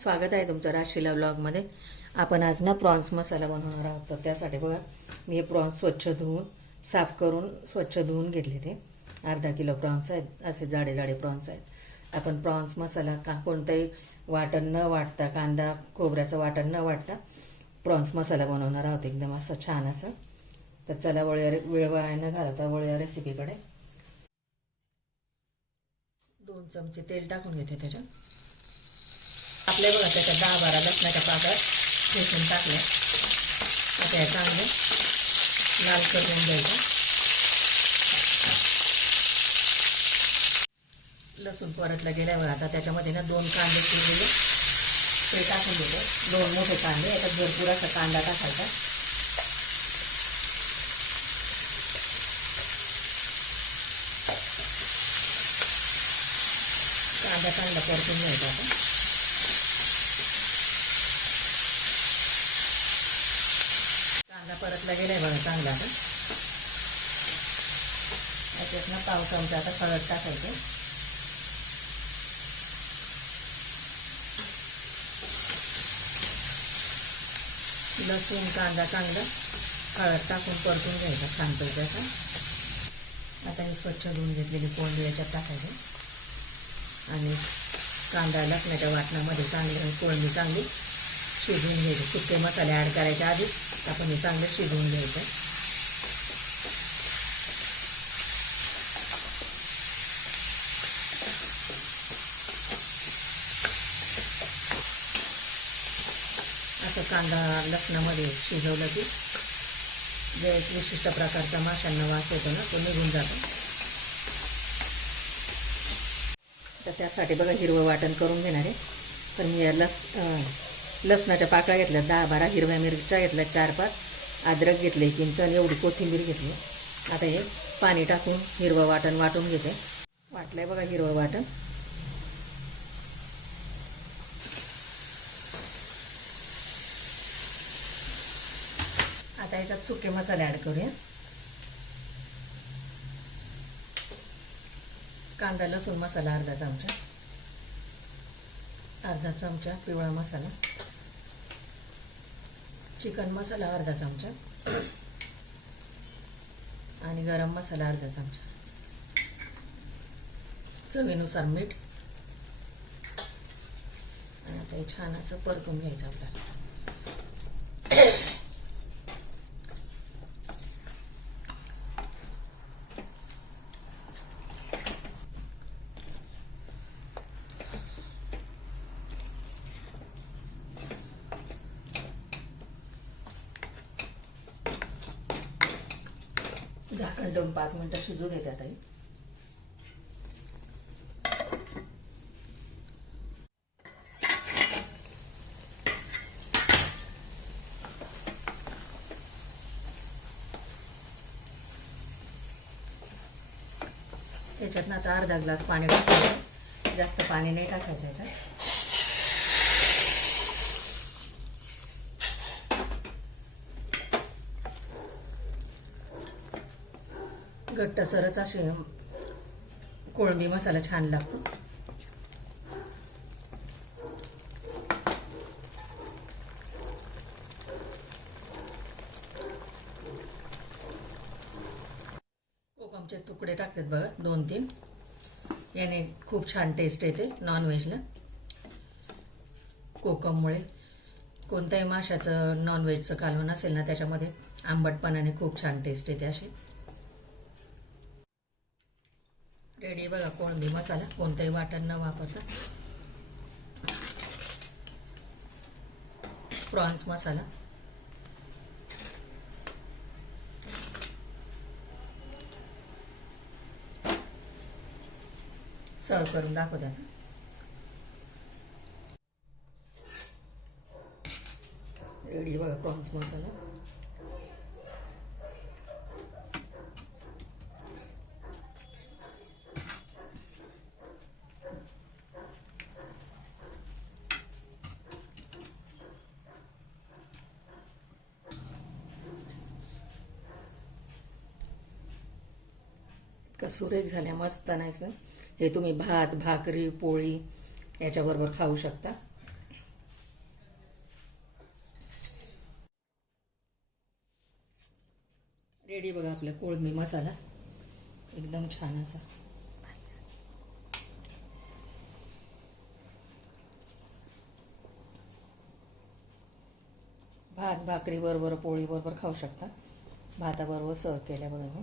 स्वागत आहे तुमचं राशीला ब्लॉगमध्ये आपण आज ना प्रॉन्स मसाला बनवणार आहोत. तर त्यासाठी बघा मी हे प्रॉन्स स्वच्छ धुवून साफ करून स्वच्छ धुवून घेतले ते. अर्धा किलो प्रॉन्स आहेत. असे जाडे जाडे प्रॉन्स आहेत. आपण प्रॉन्स मसाला का कोणताही वाटण न वाटता कांदा खोबऱ्याचं वाटण न वाटता प्रॉन्स मसाला बनवणार आहोत. एकदम असं छान असं. तर चला वळ्या वेळ वाया न घालता वळ्या रेसिपीकडे दोन चमचे तेल टाकून घेते त्याच्यात. टाकले बघा त्याच्या दहा बारा लसणाच्या पाकळ्या ठेचून टाकल्या. आता या चांगलं लाल करून द्यायचं लसूण परतला गेल्यावर आता त्याच्यामध्ये ना दोन कांदे चिरलेले ते टाकून दिले. दोन मोठे कांदे याच्यात भरपूर असा कांदा टाकायचा. कांदा कांदा परतून घ्यायचा आता. कांदा परतला गेलाय बघा चांगला आता. त्याच्यात ना पाव चमचा आता हळद टाकायचं. लसूण कांदा चांगला हळद टाकून परतून घ्यायचा छानपैकी असा. आता मी स्वच्छ धुवून घेतलेली कोंडी याच्यात टाकायची. आणि कांदा लसणाच्या वाटणामध्ये चांगलं कोळंबी चांगली शिजवून घ्यायची. सुके मसाले ॲड करायच्या आधी. आपण हे चांगलं शिजवून घ्यायचं. असं कांदा लसणामध्ये शिजवलं की जे विशिष्ट प्रकारचा माशांना वास येतो ना तो निघून जातो. तर त्यासाठी बघा हिरवं वाटण करून घेणार आहे. तर मी या लस लसणाच्या पाकळ्या घेतल्या दहा बारा हिरव्या मिरच्या घेतल्या चार पाच अद्रक घेतले एक एवढी कोथिंबीर घेतली. आता हे पाणी टाकून हिरवं वाटण वाटून घेते. वाटलंय बघा हिरवं वाटण. आता याच्यात सुके मसाले ॲड करूया. कांदा लसूण मसाला अर्धा चमचा. अर्धा चमचा पिवळा मसाला. चिकन मसाला अर्धा चमचा. आणि गरम मसाला अर्धा चमचा. चवीनुसार मीठ. आणि आता हे छान असं परतून घ्यायचं आपल्याला. झाकण ठेवून पाच मिनिटं शिजू देते आता याच्यातनं आता अर्धा ग्लास पाणी टाकायचं. जास्त पाणी नाही टाकायचं याच्यात घट्टसरच असे कोळंबी मसाला छान लागतो. कोकमचे तुकडे टाकतात बघा दोन तीन याने खूप छान टेस्ट येते नॉनव्हेजला कोकममुळे. कोणत्याही माशाचं नॉनव्हेजचं कालवण असेल ना त्याच्यामध्ये आंबटपणाने खूप छान टेस्ट येते अशी. रेडी बघा कोळंबी मसाला कोणताही वाटण न वापरता. प्रॉन्स मसाला. सर्व करून दाखवतात रेडी बघा प्रॉन्स मसाला. का सुरेख झाल्या मस्त नाही हे तुम्ही भात भाकरी पोळी याच्याबरोबर खाऊ शकता. रेडी बघा आपला कोळंबी मसाला. एकदम छान असा. भात भाकरी बरोबर पोळी बरोबर खाऊ शकता. भाताबरोबर सर्व केल्याबरोबर.